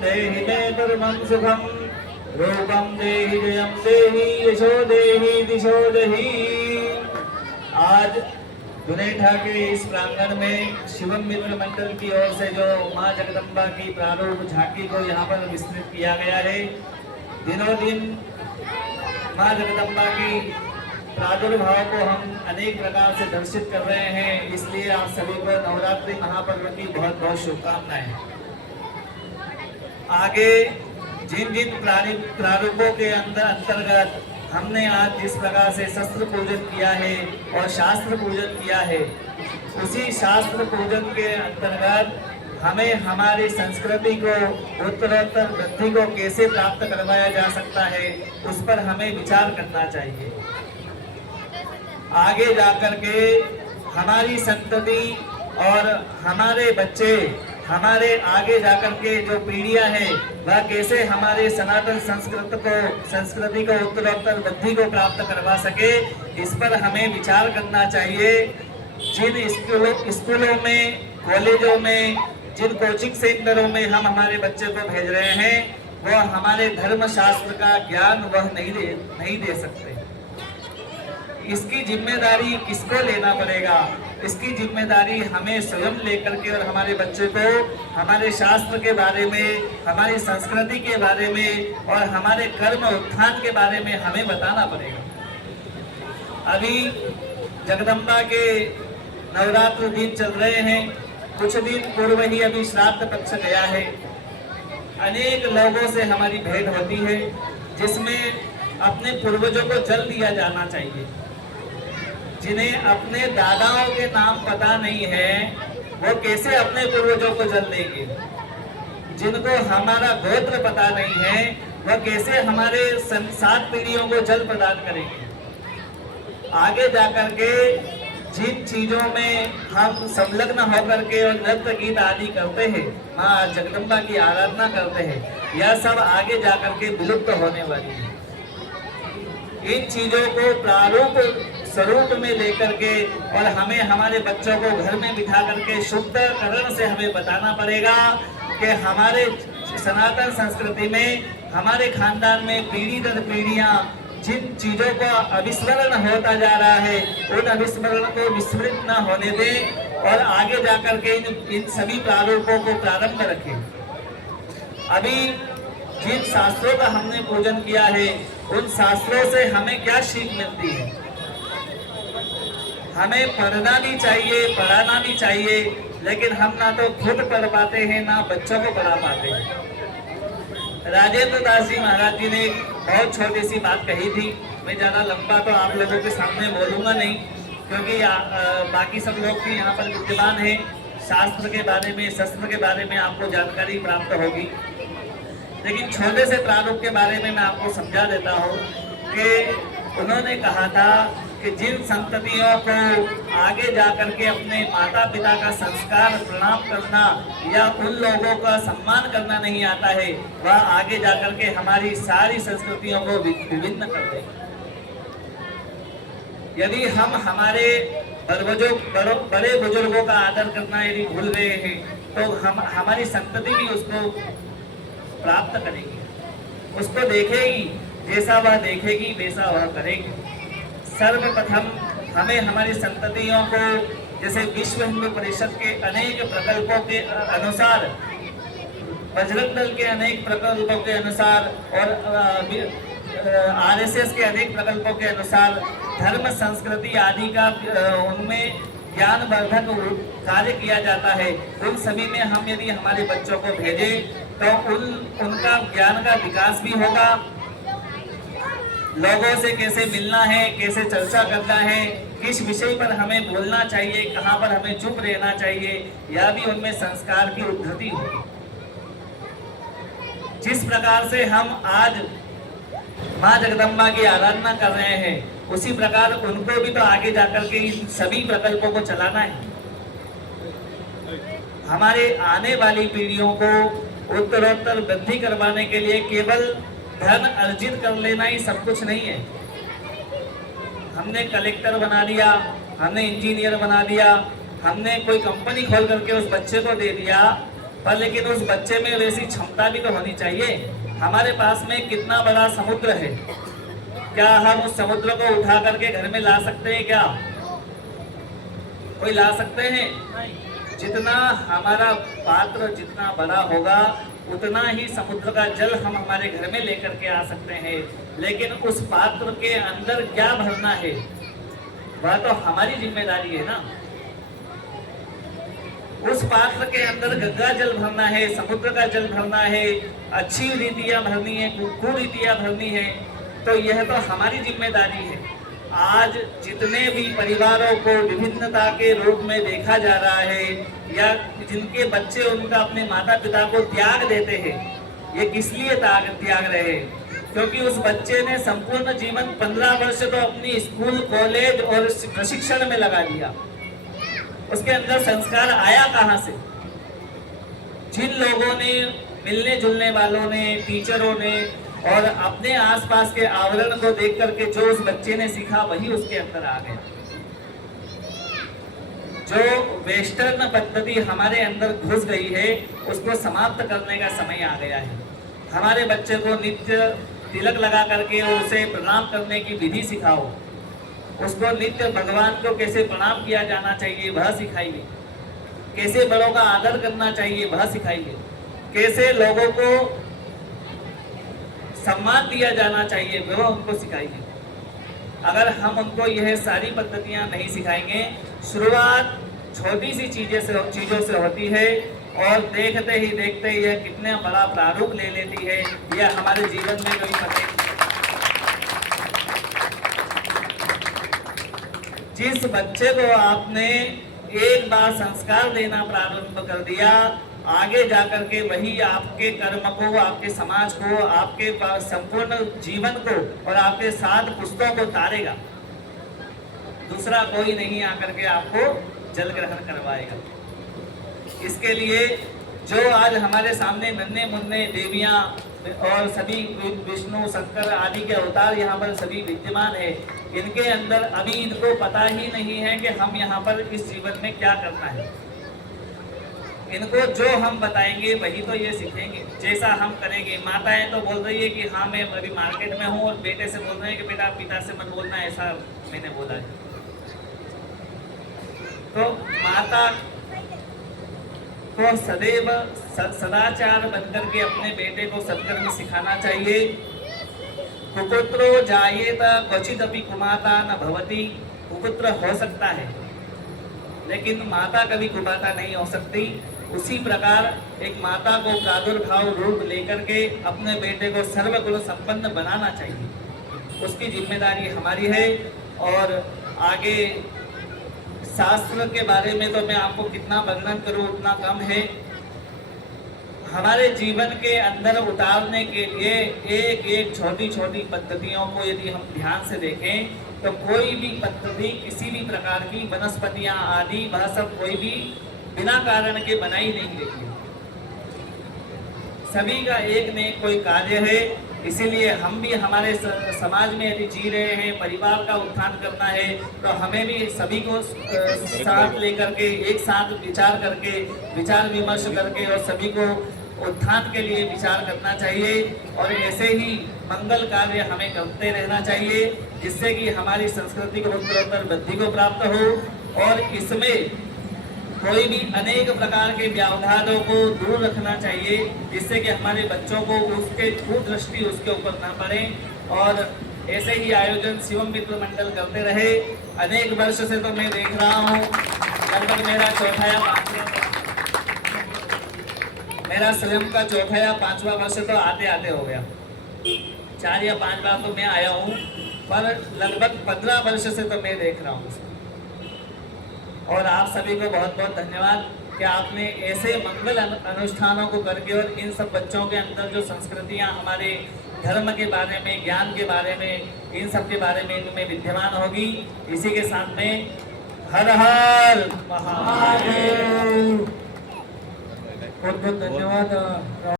देहि मे परमं सुखम, रूपम देहि जयम देहि यशो देहि दिशो देहि। आज दुनेठा के इस प्रांगण में शिवम मित्र मंडल की ओर से जो मां जगदम्बा की प्रारूप झांकी को यहाँ पर विस्तृत किया गया है। दिनों दिन मां जगदम्बा की प्रादुर्भाव को हम अनेक प्रकार से दर्शित कर रहे हैं, इसलिए आप सभी को नवरात्रि महापर्व की बहुत बहुत शुभकामनाएं। आगे जिन जिन प्रारूपों के अंतर्गत हमने आज जिस प्रकार से शस्त्र पूजन किया है और शास्त्र पूजन किया है, उसी शास्त्र पूजन के अंतर्गत हमें हमारी संस्कृति को उत्तरोत्तर वृद्धि को कैसे प्राप्त करवाया जा सकता है, उस पर हमें विचार करना चाहिए। आगे जाकर के हमारी संतति और हमारे बच्चे, हमारे आगे जाकर के जो पीढ़ियां हैं, वह कैसे हमारे सनातन संस्कृति को उत्तरोत्तर वृद्धि को प्राप्त करवा सके, इस पर हमें विचार करना चाहिए। जिन स्कूलों में, कॉलेजों में, जिन कोचिंग सेंटरों में हम हमारे बच्चे को भेज रहे हैं, वह हमारे धर्म शास्त्र का ज्ञान वह नहीं दे सकते। इसकी जिम्मेदारी किसको लेना पड़ेगा? इसकी जिम्मेदारी हमें स्वयं लेकर के और हमारे बच्चे को हमारे शास्त्र के बारे में, हमारी संस्कृति के बारे में और हमारे कर्म उत्थान के बारे में हमें बताना पड़ेगा। अभी जगदम्बा के नवरात्र दिन चल रहे हैं। कुछ दिन पूर्व ही अभी श्राद्ध पक्ष गया है। अनेक लोगों से हमारी भेंट होती है, जिसमें अपने पूर्वजों को जल दिया जाना चाहिए। जिन्हें अपने दादाओं के नाम पता नहीं है, वो कैसे अपने पूर्वजों को जल देंगे? जिनको हमारा गोत्र पता नहीं है, वह कैसे हमारे 7 पीढ़ियों को जल प्रदान करेंगे? आगे जाकर के जिन चीजों में हम संलग्न होकर के और नृत्य गीत आदि करते हैं, माँ जगदम्बा की आराधना करते हैं, यह सब आगे जाकर के विलुप्त होने वाली है। इन चीजों को प्रारूप स्वरूप में लेकर के और हमें हमारे बच्चों को घर में बिठा करके शुद्धकरण से हमें बताना पड़ेगा कि हमारे सनातन संस्कृति में, हमारे खानदान में पीढ़ी दर पीढ़ियां जिन चीजों का अविस्मरण होता जा रहा है, उन अविस्मरण को विस्मृत न होने दें और आगे जाकर के इन सभी प्रारूपों को प्रारंभ रखें। अभी जिन शास्त्रों का हमने पूजन किया है, उन शास्त्रों से हमें क्या सीख मिलती है? हमें पढ़ना भी चाहिए, पढ़ाना भी चाहिए, लेकिन हम ना तो खुद पढ़ पाते हैं, ना बच्चों को पढ़ा पाते हैं। राजेंद्र दास जी महाराज जी ने एक बहुत छोटी सी बात कही थी। मैं ज़्यादा लंबा तो आप लोगों के सामने बोलूँगा नहीं, क्योंकि बाकी सब लोग भी यहाँ पर विद्यमान हैं। शास्त्र के बारे में, शस्त्र के बारे में आपको जानकारी प्राप्त होगी, लेकिन छोटे से प्रारूप के बारे में मैं आपको समझा देता हूँ कि उन्होंने कहा था कि जिन संततियों को आगे जाकर के अपने माता पिता का संस्कार प्रणाम करना या उन लोगों का सम्मान करना नहीं आता है, वह आगे जाकर के हमारी सारी संस्कृतियों को विभिन्न कर देगा। यदि हम हमारे बड़े बुजुर्गों का आदर करना यदि भूल गए हैं, तो हमारी संतति भी उसको प्राप्त करेगी, उसको देखेगी, जैसा वह देखेगी वैसा वह करेगी। सर्वप्रथम हमें हमारी संततियों को, जैसे विश्व हिंदू परिषद के अनेक प्रकल्पों के अनुसार, बजरंग दल के अनेक प्रकल्पों के अनुसार और आरएसएस के अनेक प्रकल्पों के अनुसार धर्म संस्कृति आदि का उनमें ज्ञानवर्धक कार्य किया जाता है। उन सभी में हम यदि हमारे बच्चों को भेजें तो उनका ज्ञान का विकास भी होगा। लोगों से कैसे मिलना है, कैसे चर्चा करना है, किस विषय पर हमें बोलना चाहिए, कहाँ पर हमें चुप रहना चाहिए, यह भी उनमें संस्कार की उद्धति होगी। जिस प्रकार से हम आज माँ जगदम्बा की आराधना कर रहे हैं, उसी प्रकार उनको भी तो आगे जाकर के इन सभी प्रकल्पों को चलाना है। हमारे आने वाली पीढ़ियों को उत्तरोत्तर वृद्धि करवाने के लिए केवल धन अर्जित कर लेना ही सब कुछ नहीं है। हमने कलेक्टर बना दिया, हमने इंजीनियर बना दिया, हमने कोई कंपनी खोल करके उस बच्चे को दे दिया, पर लेकिन उस बच्चे में वैसी क्षमता भी तो होनी चाहिए। हमारे पास में कितना बड़ा समुद्र है, क्या हम उस समुद्र को उठा करके घर में ला सकते हैं? क्या कोई ला सकते हैं? जितना हमारा पात्र जितना बड़ा होगा उतना ही समुद्र का जल हम हमारे घर में लेकर के आ सकते हैं, लेकिन उस पात्र के अंदर क्या भरना है वह तो हमारी जिम्मेदारी है ना। उस पात्र के अंदर गंगा जल भरना है, समुद्र का जल भरना है, अच्छी रीतियां भरनी है, कुरीतियां भरनी है, तो यह तो हमारी जिम्मेदारी है। आज जितने भी परिवारों को विभिन्नता के रूप में देखा जा रहा है या जिनके बच्चे उनका अपने माता पिता को त्याग देते हैं, ये किस लिए त्याग रहे हैं? क्योंकि उस बच्चे ने संपूर्ण जीवन 15 वर्ष तो अपनी स्कूल कॉलेज और प्रशिक्षण में लगा दिया, उसके अंदर संस्कार आया कहां से? जिन लोगों ने, मिलने जुलने वालों ने, टीचरों ने और अपने आसपास के आवरण को देख करके जो उस बच्चे ने सीखा वही उसके अंदर आ गया। जो वेस्टर्न पद्धति हमारे अंदर घुस गई है उसको समाप्त करने का समय आ गया है। हमारे बच्चे को नित्य तिलक लगा करके और उसे प्रणाम करने की विधि सिखाओ, उसको नित्य भगवान को कैसे प्रणाम किया जाना चाहिए वह सिखाइए, कैसे बड़ों का आदर करना चाहिए वह सिखाइए, कैसे लोगों को सम्मान दिया जाना चाहिए वह उनको सिखाइए। अगर हम उनको यह सारी पद्धतियां नहीं सिखाएंगे, शुरुआत छोटी सी चीजों से होती है और देखते ही देखते यह कितने बड़ा प्रारूप ले लेती है, यह हमारे जीवन में कोई पता नहीं। जिस बच्चे को आपने एक बार संस्कार देना प्रारंभ कर दिया, आगे जाकर के वही आपके कर्म को, आपके समाज को, आपके संपूर्ण जीवन को और आपके 7 पुस्तों को तारेगा। दूसरा कोई नहीं आकर के आपको जल ग्रहण करवाएगा। इसके लिए जो आज हमारे सामने नन्हे मुन्ने देवियां और सभी विष्णु शंकर आदि के अवतार यहाँ पर सभी विद्यमान है, इनके अंदर अभी इनको पता ही नहीं है कि हम यहाँ पर इस जीवन में क्या करना है। इनको जो हम बताएंगे वही तो ये सीखेंगे, जैसा हम करेंगे। माताएं तो बोल रही है कि हाँ मैं अभी मार्केट में हूँ, और बेटे से बोल रहे हैं कि बेटा पिता से मत बोलना, ऐसा मैंने बोला है। तो माता को सदैव सदाचार बनकर के अपने बेटे को सत्कर्म सिखाना चाहिए। कुपुत्रो जायेत क्वचिदपि कुमाता न भवति। कुपुत्र हो सकता है लेकिन माता कभी कुमाता नहीं हो सकती। उसी प्रकार एक माता को प्रादुर्भाव रूप लेकर के अपने बेटे को सर्वगुण संपन्न बनाना चाहिए, उसकी जिम्मेदारी हमारी है। और आगे शास्त्र के बारे में तो मैं आपको कितना वर्णन करूं उतना कम है। हमारे जीवन के अंदर उतारने के लिए एक एक छोटी छोटी पद्धतियों को यदि हम ध्यान से देखें तो कोई भी पद्धति, किसी भी प्रकार की वनस्पतियां आदि, वह सब कोई भी बिना कारण के बनाई नहीं गई है। सभी का एक न कोई कार्य है। इसीलिए हम भी हमारे समाज में यदि जी रहे हैं, परिवार का उत्थान करना है, तो हमें भी सभी को साथ लेकर के, एक साथ विचार करके, विचार विमर्श करके और सभी को उत्थान के लिए विचार करना चाहिए। और ऐसे ही मंगल कार्य हमें करते रहना चाहिए, जिससे कि हमारी संस्कृति को उत्तरोत्तर वृद्धि को प्राप्त हो। और इसमें कोई भी अनेक प्रकार के व्यवधानों को दूर रखना चाहिए, जिससे कि हमारे बच्चों को उसके कुदृष्टि उसके ऊपर न पड़े। और ऐसे ही आयोजन शिवम मित्र मंडल करते रहे। अनेक वर्ष से तो मैं देख रहा हूँ, लगभग मेरा स्वयं का चौथा या 5वां वर्ष तो आते आते हो गया। 4 या 5 बार तो मैं आया हूँ, पर लगभग 15 वर्ष से तो मैं देख रहा हूँ। और आप सभी को बहुत बहुत धन्यवाद कि आपने ऐसे मंगल अनुष्ठानों को करके और इन सब बच्चों के अंदर जो संस्कृतियाँ हमारे धर्म के बारे में, ज्ञान के बारे में, इन सब के बारे में इनमें विद्यमान होगी। इसी के साथ में हर हर महादेव। बहुत बहुत धन्यवाद।